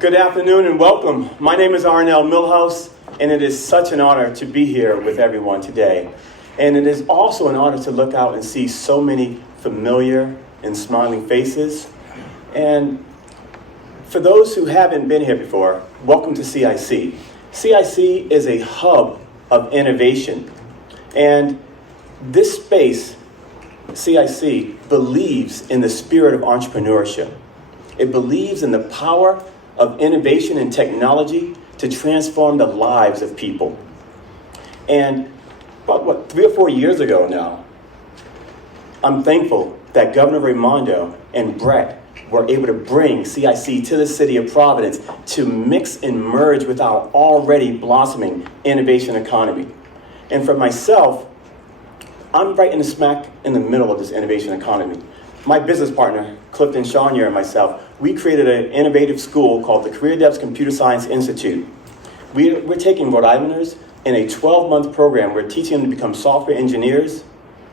Good afternoon and welcome. My name is Arnelle Milhouse, and it is such an honor to be here with everyone today. And it is also an honor to look out and see so many familiar and smiling faces. And for those who haven't been here before, welcome to CIC. CIC is a hub of innovation. And this space, CIC, believes in the spirit of entrepreneurship. It believes in the power of innovation and technology to transform the lives of people. And about 3 or 4 years ago now, I'm thankful that Governor Raimondo and Brett were able to bring CIC to the city of Providence to mix and merge with our already blossoming innovation economy. And for myself, I'm right in the smack in the middle of this innovation economy. My business partner, Clifton Shawnier, and myself, we created an innovative school called the CareerDevs Computer Science Institute. We're taking Rhode Islanders in a 12-month program. We're teaching them to become software engineers,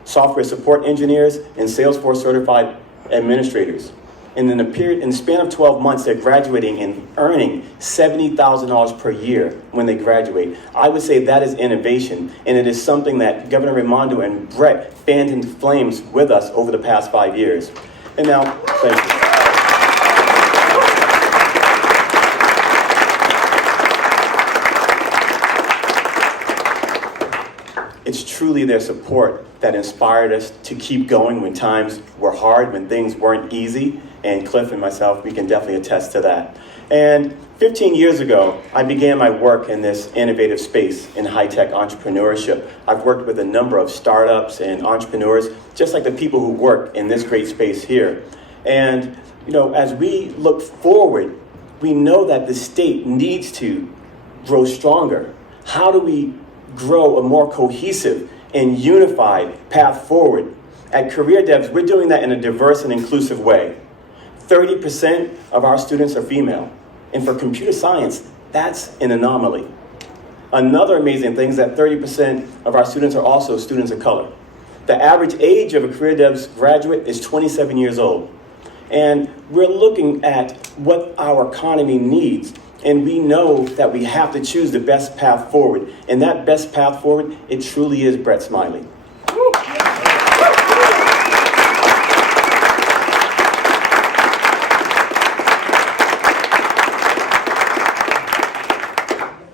software support engineers, and Salesforce certified administrators. And in the span of 12 months, they're graduating and earning $70,000 per year when they graduate. I would say that is innovation, and it is something that Governor Raimondo and Brett fanned into flames with us over the past 5 years. And now, thank you. It's truly their support that inspired us to keep going when times were hard, when things weren't easy. And Cliff and myself, we can definitely attest to that. And 15 years ago, I began my work in this innovative space in high-tech entrepreneurship. I've worked with a number of startups and entrepreneurs, just like the people who work in this great space here. And, as we look forward, we know that the state needs to grow stronger. How do we grow a more cohesive and unified path forward? At CareerDevs, we're doing that in a diverse and inclusive way. 30% of our students are female. And for computer science, that's an anomaly. Another amazing thing is that 30% of our students are also students of color. The average age of a CareerDevs graduate is 27 years old. And we're looking at what our economy needs. And we know that we have to choose the best path forward. And that best path forward, it truly is Brett Smiley.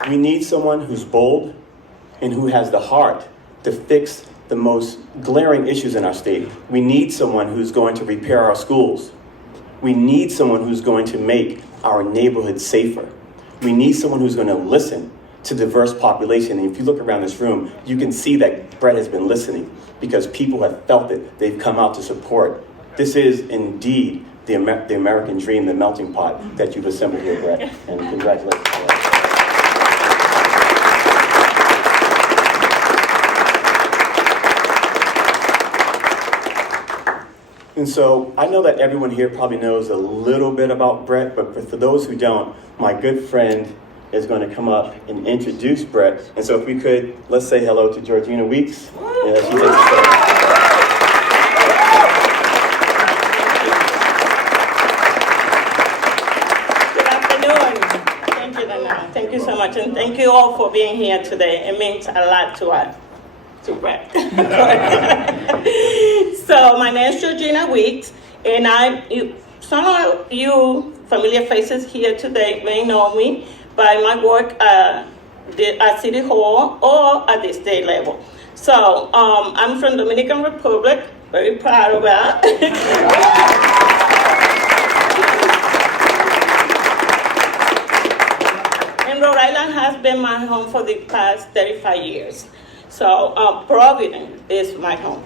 We need someone who's bold and who has the heart to fix the most glaring issues in our state. We need someone who's going to repair our schools. We need someone who's going to make our neighborhoods safer. We need someone who's going to listen to diverse population. And if you look around this room, you can see that Brett has been listening because people have felt it. They've come out to support. This is indeed the American dream, the melting pot that you've assembled here, Brett. And congratulations. And so I know that everyone here probably knows a little bit about Brett, but for those who don't, my good friend is going to come up and introduce Brett. And so if we could, let's say hello to Georgina Weeks. And she takes Good afternoon. Thank you, Dana. Thank you so much. And thank you all for being here today. It means a lot to us. To Brett. So my name is Georgina Weeks, and some of you familiar faces here today may know me by my work at City Hall or at the state level. So I'm from Dominican Republic, very proud of that. And Rhode Island has been my home for the past 35 years. So Providence is my home.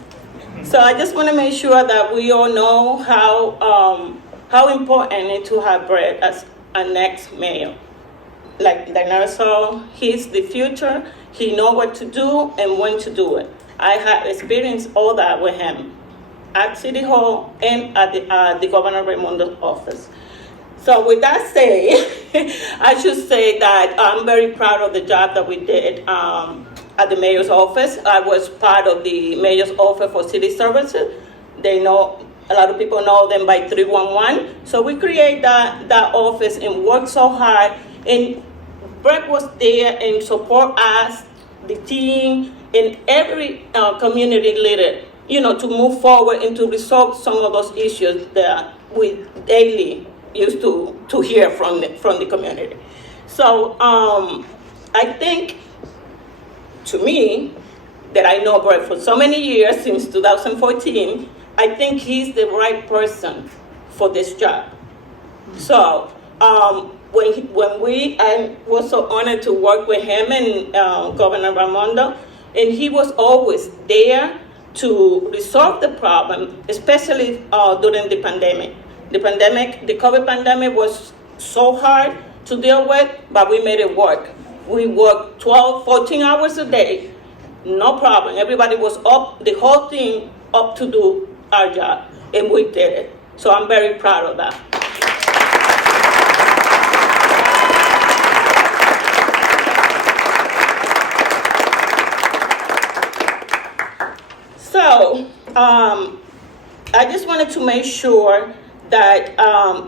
So I just want to make sure that we all know how important it is to have Brett as a next mayor. Like Dinosaur, he's the future. He knows what to do and when to do it. I have experienced all that with him at City Hall and at the Governor Raimondo's office. So with that said, I should say that I'm very proud of the job that we did at the mayor's office. I was part of the mayor's office for city services. They know A lot of people know them by 311. So we create that office and work so hard. And Brett was there and support us, the team, and every community leader, to move forward and to resolve some of those issues that we daily used to hear from the community. So I think, to me, that I know Brett for so many years, since 2014, I think he's the right person for this job. So I was so honored to work with him and Governor Raimondo, and he was always there to resolve the problem, especially during the pandemic. The COVID pandemic was so hard to deal with, but we made it work. We worked 12, 14 hours a day, no problem. Everybody was up, the whole team up to do our job, and we did it. So I'm very proud of that. So I just wanted to make sure that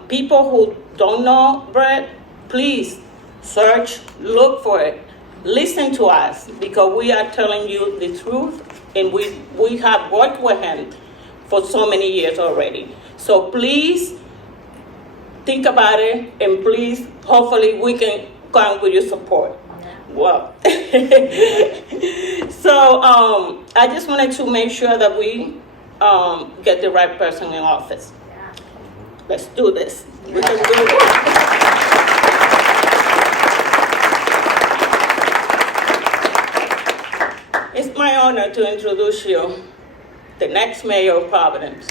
people who don't know Brett, please search, look for it, listen to us, because we are telling you the truth, and we have worked with him for so many years already. So please think about it, and please, hopefully we can count with your support. Well, so I just wanted to make sure that we get the right person in office. Let's do this. We can do this. It's my honor to introduce you the next mayor of Providence.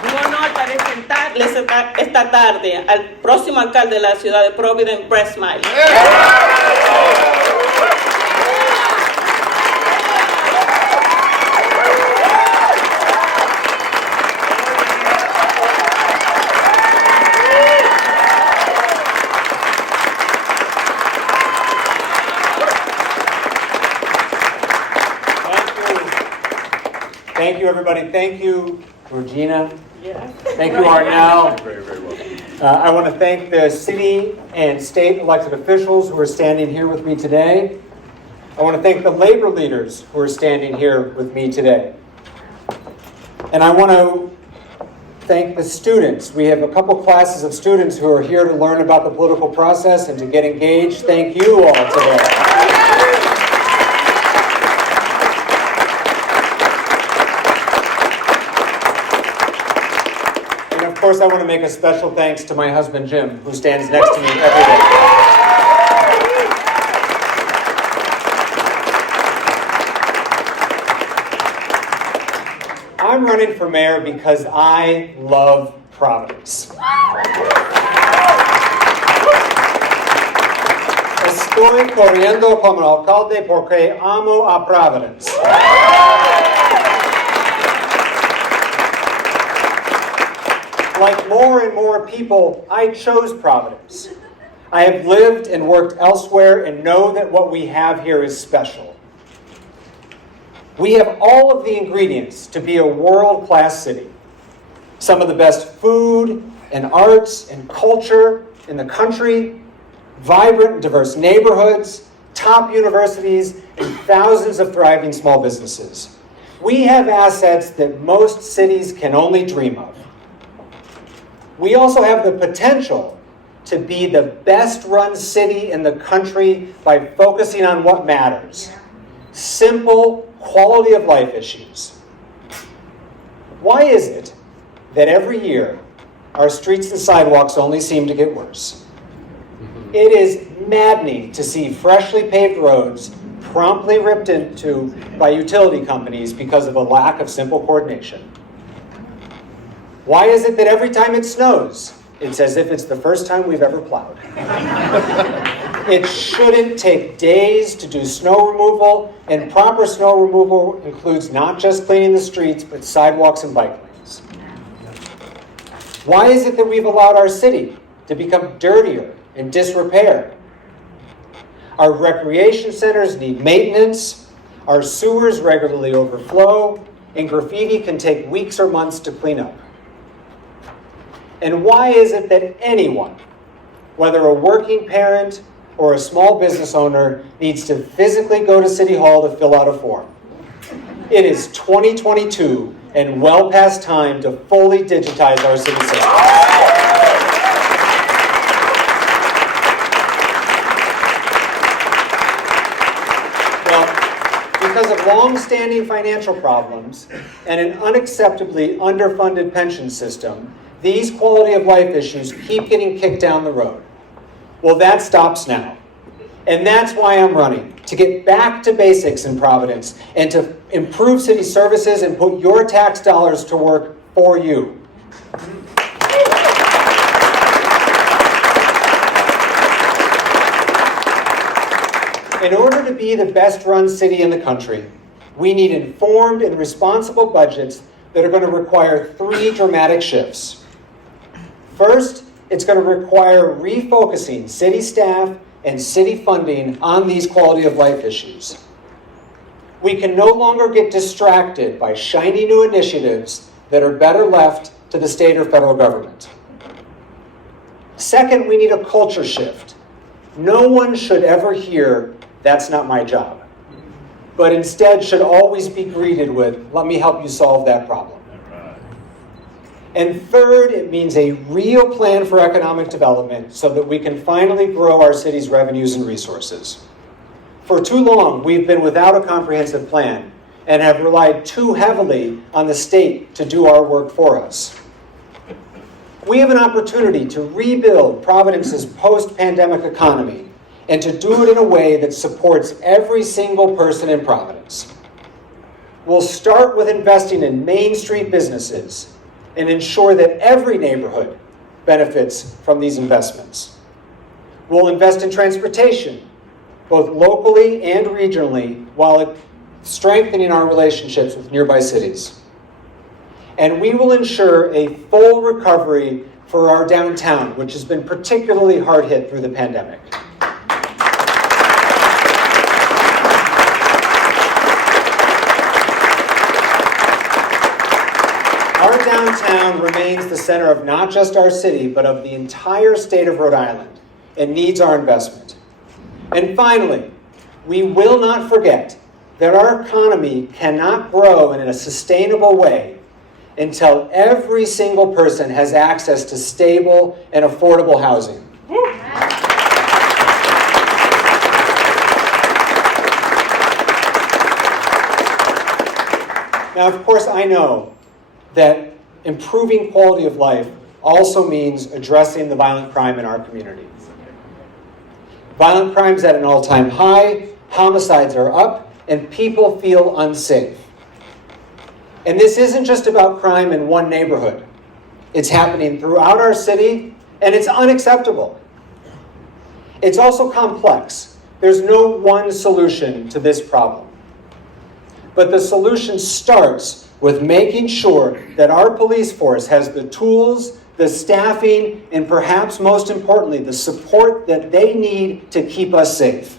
Un honor presentarles esta tarde al próximo alcalde de la ciudad de Providence, Brett Smiley. Thank you, everybody. Thank you, Georgina. Yes. Thank you, Arnelle. Very, very well. I want to thank the city and state elected officials who are standing here with me today. I want to thank the labor leaders who are standing here with me today. And I want to thank the students. We have a couple classes of students who are here to learn about the political process and to get engaged. Thank you all today. Of course, I want to make a special thanks to my husband, Jim, who stands next to me every day. I'm running for mayor because I love Providence. Estoy corriendo como alcalde porque amo a Providence. Like more and more people, I chose Providence. I have lived and worked elsewhere and know that what we have here is special. We have all of the ingredients to be a world-class city. Some of the best food and arts and culture in the country, vibrant and diverse neighborhoods, top universities, and thousands of thriving small businesses. We have assets that most cities can only dream of. We also have the potential to be the best-run city in the country by focusing on what matters. Simple, quality-of-life issues. Why is it that every year our streets and sidewalks only seem to get worse? It is maddening to see freshly paved roads promptly ripped into by utility companies because of a lack of simple coordination. Why is it that every time it snows, it's as if it's the first time we've ever plowed? It shouldn't take days to do snow removal, and proper snow removal includes not just cleaning the streets, but sidewalks and bike lanes. Why is it that we've allowed our city to become dirtier and disrepair? Our recreation centers need maintenance, our sewers regularly overflow, and graffiti can take weeks or months to clean up? And why is it that anyone, whether a working parent or a small business owner, needs to physically go to City Hall to fill out a form? It is 2022 and well past time to fully digitize our city service. Because of long-standing financial problems and an unacceptably underfunded pension system, these quality of life issues keep getting kicked down the road. Well, that stops now. And that's why I'm running, to get back to basics in Providence and to improve city services and put your tax dollars to work for you. In order to be the best-run city in the country, we need informed and responsible budgets that are going to require 3 dramatic shifts. First, it's going to require refocusing city staff and city funding on these quality of life issues. We can no longer get distracted by shiny new initiatives that are better left to the state or federal government. Second, we need a culture shift. No one should ever hear, "That's not my job," but instead should always be greeted with, "Let me help you solve that problem." And third, it means a real plan for economic development so that we can finally grow our city's revenues and resources. For too long, we've been without a comprehensive plan and have relied too heavily on the state to do our work for us. We have an opportunity to rebuild Providence's post-pandemic economy and to do it in a way that supports every single person in Providence. We'll start with investing in Main Street businesses and ensure that every neighborhood benefits from these investments. We'll invest in transportation, both locally and regionally, while strengthening our relationships with nearby cities. And we will ensure a full recovery for our downtown, which has been particularly hard hit through the pandemic. Our downtown remains the center of not just our city, but of the entire state of Rhode Island, and needs our investment. And finally, we will not forget that our economy cannot grow in a sustainable way until every single person has access to stable and affordable housing. Now, of course, I know that improving quality of life also means addressing the violent crime in our community. Violent crime's at an all-time high, homicides are up, and people feel unsafe. And this isn't just about crime in one neighborhood. It's happening throughout our city, and it's unacceptable. It's also complex. There's no one solution to this problem. But the solution starts with making sure that our police force has the tools, the staffing, and perhaps most importantly, the support that they need to keep us safe.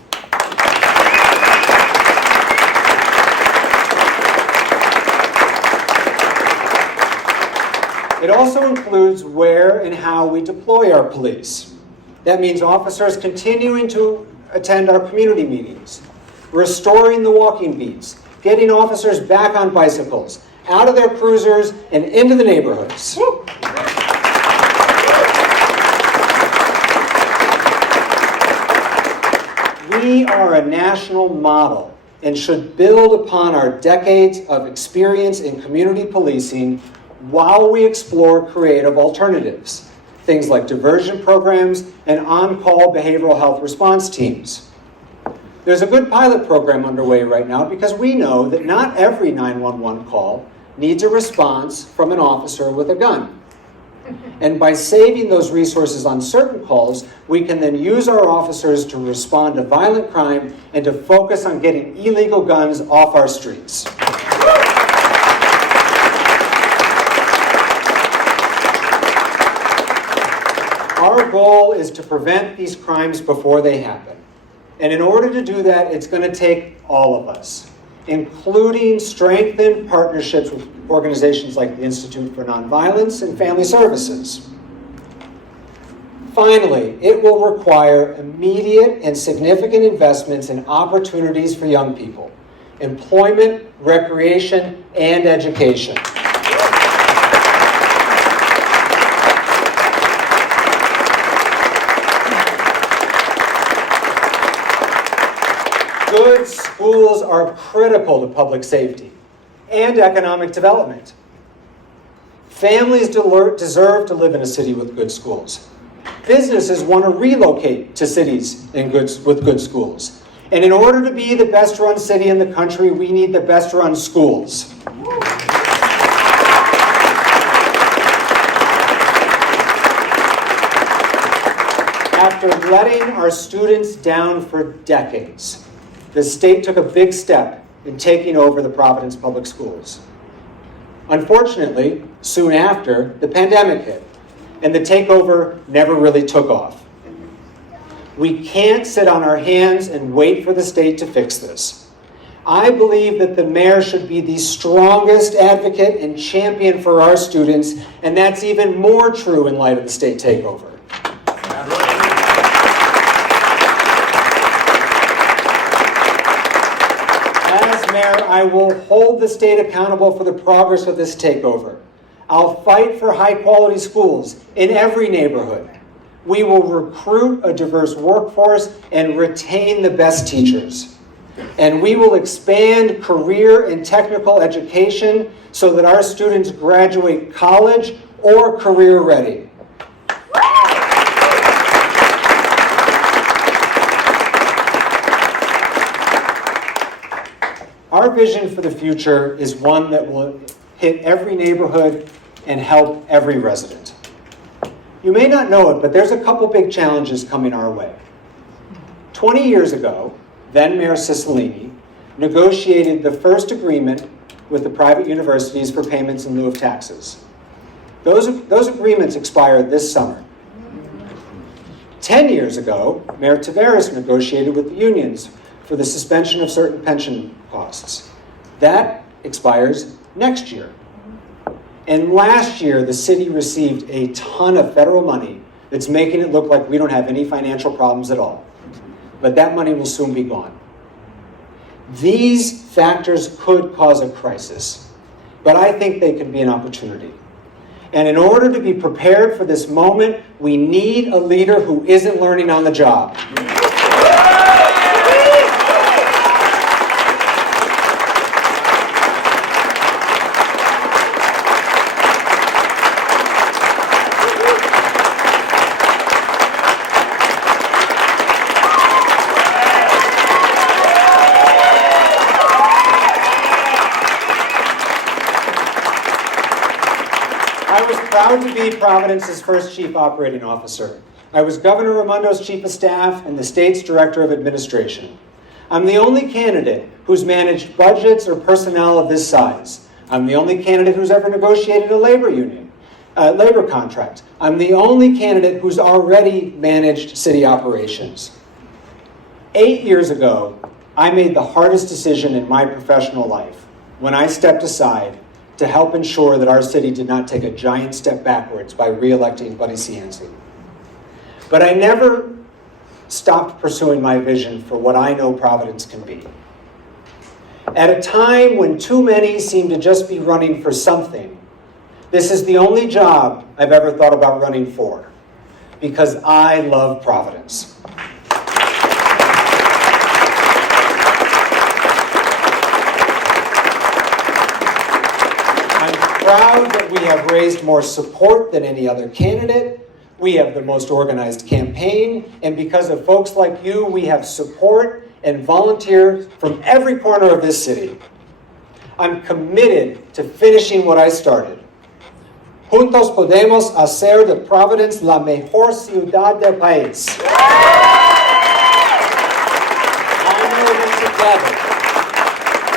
It also includes where and how we deploy our police. That means officers continuing to attend our community meetings, restoring the walking beats, getting officers back on bicycles, out of their cruisers, and into the neighborhoods. We are a national model and should build upon our decades of experience in community policing while we explore creative alternatives, things like diversion programs and on-call behavioral health response teams. There's a good pilot program underway right now because we know that not every 911 call needs a response from an officer with a gun. And by saving those resources on certain calls, we can then use our officers to respond to violent crime and to focus on getting illegal guns off our streets. Our goal is to prevent these crimes before they happen. And in order to do that, it's going to take all of us, including strengthened partnerships with organizations like the Institute for Nonviolence and Family Services. Finally, it will require immediate and significant investments in opportunities for young people, employment, recreation, and education. Good schools are critical to public safety and economic development. Families deserve to live in a city with good schools. Businesses want to relocate to cities with good schools. And in order to be the best run city in the country, we need the best run schools. After letting our students down for decades, the state took a big step in taking over the Providence Public Schools. Unfortunately, soon after, the pandemic hit, and the takeover never really took off. We can't sit on our hands and wait for the state to fix this. I believe that the mayor should be the strongest advocate and champion for our students, and that's even more true in light of the state takeover. As mayor, I will hold the state accountable for the progress of this takeover. I'll fight for high-quality schools in every neighborhood. We will recruit a diverse workforce and retain the best teachers. And we will expand career and technical education so that our students graduate college or career ready. Our vision for the future is one that will hit every neighborhood and help every resident. You may not know it, but there's a couple big challenges coming our way. 20 years ago, then Mayor Cicilline negotiated the first agreement with the private universities for payments in lieu of taxes. Those agreements expired this summer. 10 years ago, Mayor Taveras negotiated with the unions for the suspension of certain pension costs. That expires next year. And last year, the city received a ton of federal money that's making it look like we don't have any financial problems at all. But that money will soon be gone. These factors could cause a crisis, but I think they could be an opportunity. And in order to be prepared for this moment, we need a leader who isn't learning on the job. I was proud to be Providence's first chief operating officer. I was Governor Raimondo's chief of staff and the state's director of administration. I'm the only candidate who's managed budgets or personnel of this size. I'm the only candidate who's ever negotiated a labor contract. I'm the only candidate who's already managed city operations. 8 years ago, I made the hardest decision in my professional life when I stepped aside to help ensure that our city did not take a giant step backwards by re-electing Buddy Cianci. But I never stopped pursuing my vision for what I know Providence can be. At a time when too many seem to just be running for something, this is the only job I've ever thought about running for, because I love Providence. Proud that we have raised more support than any other candidate. We have the most organized campaign, and because of folks like you, we have support and volunteers from every corner of this city. I'm committed to finishing what I started. Juntos podemos hacer de Providence la mejor ciudad del país.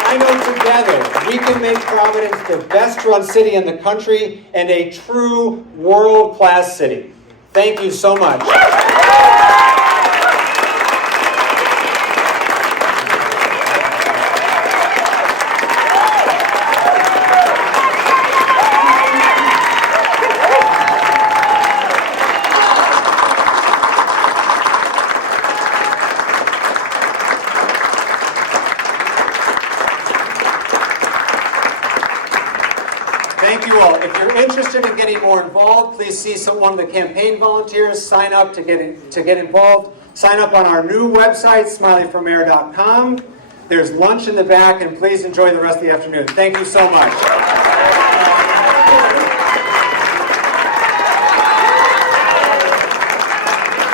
I know together we can make Providence the best run city in the country and a true world-class city. Thank you so much. please see one of the campaign volunteers. Sign up to get involved. Sign up on our new website, smileyformayor.com. There's lunch in the back, and please enjoy the rest of the afternoon. Thank you so much.